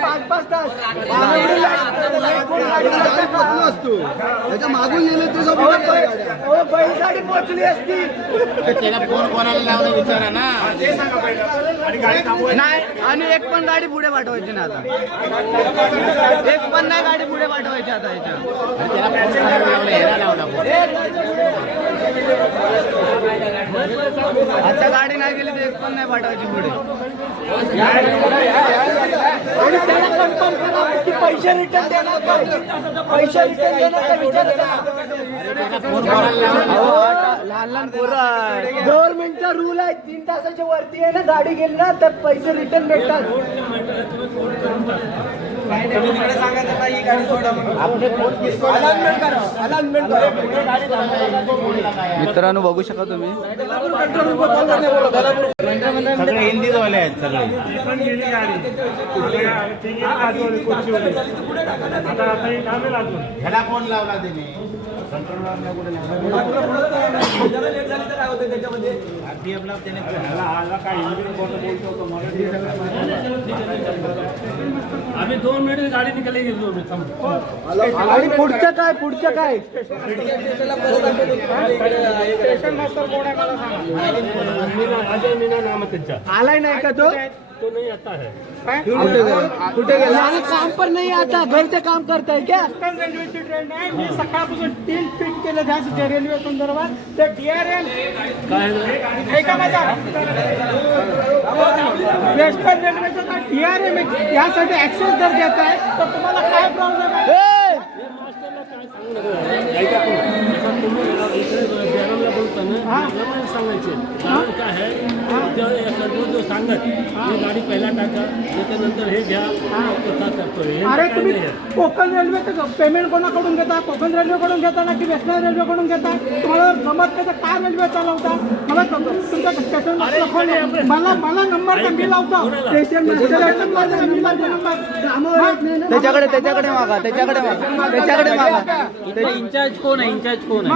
पाच पाच तास असतो त्याच्या मागून गेले ते बैलगाडी पोचली असती त्याला फोन कोणाला लावला विचारा ना नाही आणि एक पण गाडी पुढे पाठवायची ना आता एक पण नाही गाडी पुढे पाठवायची आता याच्या त्याला फोन लावला ह्याला लावला आता गाडी नाही गेली तर एक पण नाही पाठवायची पुढे. पैसे रिटर्न देणार पैसे रिटर्न देणार विचारा लहान लहान पोरं. गव्हर्नमेंटचा रूल आहे तीन तासाच्या वरती आहे ना गाडी गेली ना तर पैसे रिटर्न भेटतात. मित्रांनो बघू शकता तुम्ही. सगळे हिंदीत वाले आहेत सगळे. ह्याला फोन लावला त्याने. कंट्रोलरला कुठे RPF ला त्याने अभी दो मिनट में गाड़ी मिनट समझो आणि पुढचं काय पुढचं काय? है? त्यांचा आलाय नाही का तो तो नहीं आता है कुठे गेला काम पण नाही आता घरचं काम करताय क्या रेल्वेची ट्रेन तीन ट्विट केले त्या रेल्वे संदर्भात ते डीआरएम ऐका माझा वेस्टर्न रेल्वेचं तुम्हाला काय प्रॉब्लेम आहे सांगायचे. काय आहे? सांगत ही गाडी पहिला टाका त्याच्यानंतर हे घ्या हे. अरे काय तुम्ही. कोकण रेल्वेचं पेमेंट कोणाकडून घेता? कोकण रेल्वेकडून घेता ना की वेस्टर्न रेल्वेकडून घेता? तुम्हाला जमत नाही तर काय रेल्वे चालवता. मला क- तुमच्या स्टेशन मला मला नंबर तर मी लावतो. स्टेशन त्याच्याकडे त्याच्याकडे मागा त्याच्याकडे मागा. त्याच्याकडे मागा. इंचार्ज कोण आहे इंचार्ज कोण आहे.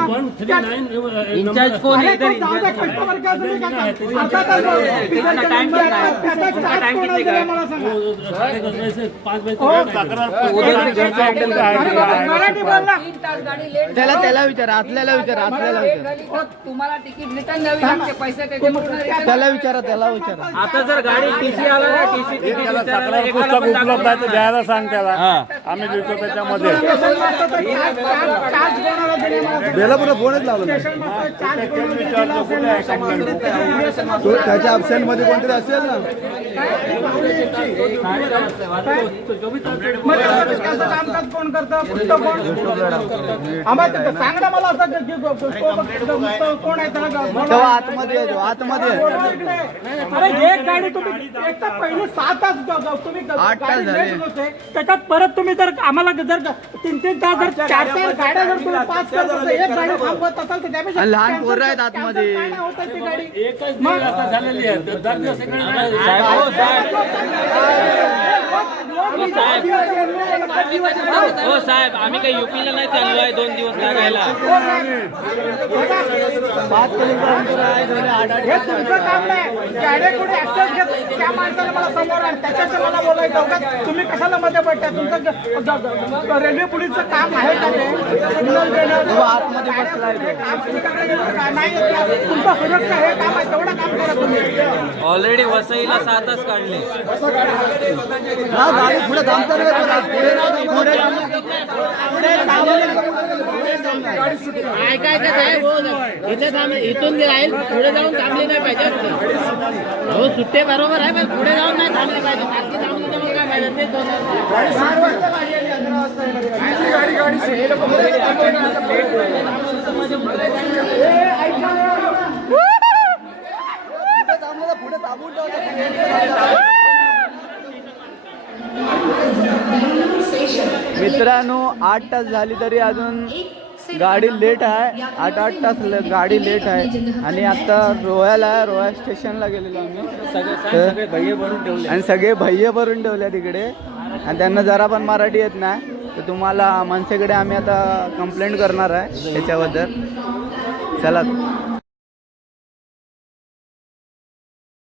इंचार्ज कोण आहे है? है? हो. त्याला त्याला विचारा आतल्याला विचारा आतल्याला विचारा तुम्हाला तिकीट रिटर्न द्यावी लागते पैसे त्याला विचारा त्याला विचारा आता जर गाडी टीसी आला ना टीसी पुस्तक उपलब्ध आहे तर द्यायला सांग त्याला आम्ही देतो त्याच्यामध्ये. बेलापूरला फोनच लावला? तो त्याच्या अब्सेंटमध्ये कोणतरी असेल ना मग कामकाज कोण करतं कोण आम्हाला ते सांग ना मला असं की- की- की- तो कोण आहे त्याला तेव्हा बोलवा. आतमध्ये आतमध्ये आहे. बोलवा इकडे. अरे एक गाडी तुम्ही एक तर पहिले सात तास ग- ग- तुम्ही ग- आठ तास गाडी झाले. होते त्याच्यात परत तुम्ही जर आम्हाला जर तीन तीन तास जर चार चार गाड्या जर तुम्ही पाच करत असाल, एक गाडी थांबवत असाल तर त्यापेक्षा आणि लहान cancel- पोरं आहेत cancel आतमध्ये. काय नाही होत आहे ती गाडी एकच दिवस आता झालेली आहे. दर- दर दिवस इकडे नाही. साहेब. हो साहेब. हो साहेब. आम्ही काही युपीला नाही चाललो आहे दोन दिवस लागायला. हे तुमचं काम नाही. गाड्या कुठे ऍक्सेस घेत त्या माणसाला मला समोर आण. त्याच्याचं मला बोलायचं होतं. तुम्ही कशाला मध्ये पडता तुमचं रेल्वे पोलीसचं काम आहे का ते सिग्नल देणं तो आतमध्ये बसलाय तो. काम तुमच्याकडे येतं का? नाही येत का? तुमचं सुरक्षा हे काम आहे तेवढं काम करा तुम्ही ऑलरेडी वसईला सहा तास काढले हा गाडी पुढे. ऐकायचं साहेब हो इथे थांब इथून जाईल पुढे जाऊन थांबले नाही पाहिजे हो सुट्टे बरोबर आहे पण पुढे जाऊन नाही थांबले पाहिजे पुढे थांबून मित्रांनो आठ तास झाली तरी अजून गाडी लेट आहे. आठ आठ तास ल- गाडी लेट आहे. आणि आता रोह्याला रोह्या स्टेशनला गेलेलो आम्ही. आणि सगळे भैये भरून ठेवले तिकडे. आणि त्यांना जरा पण मराठी येत नाही. तर तुम्हाला मनसेकडे आम्ही आता कंप्लेंट करणार आहे त्याच्याबद्दल चला.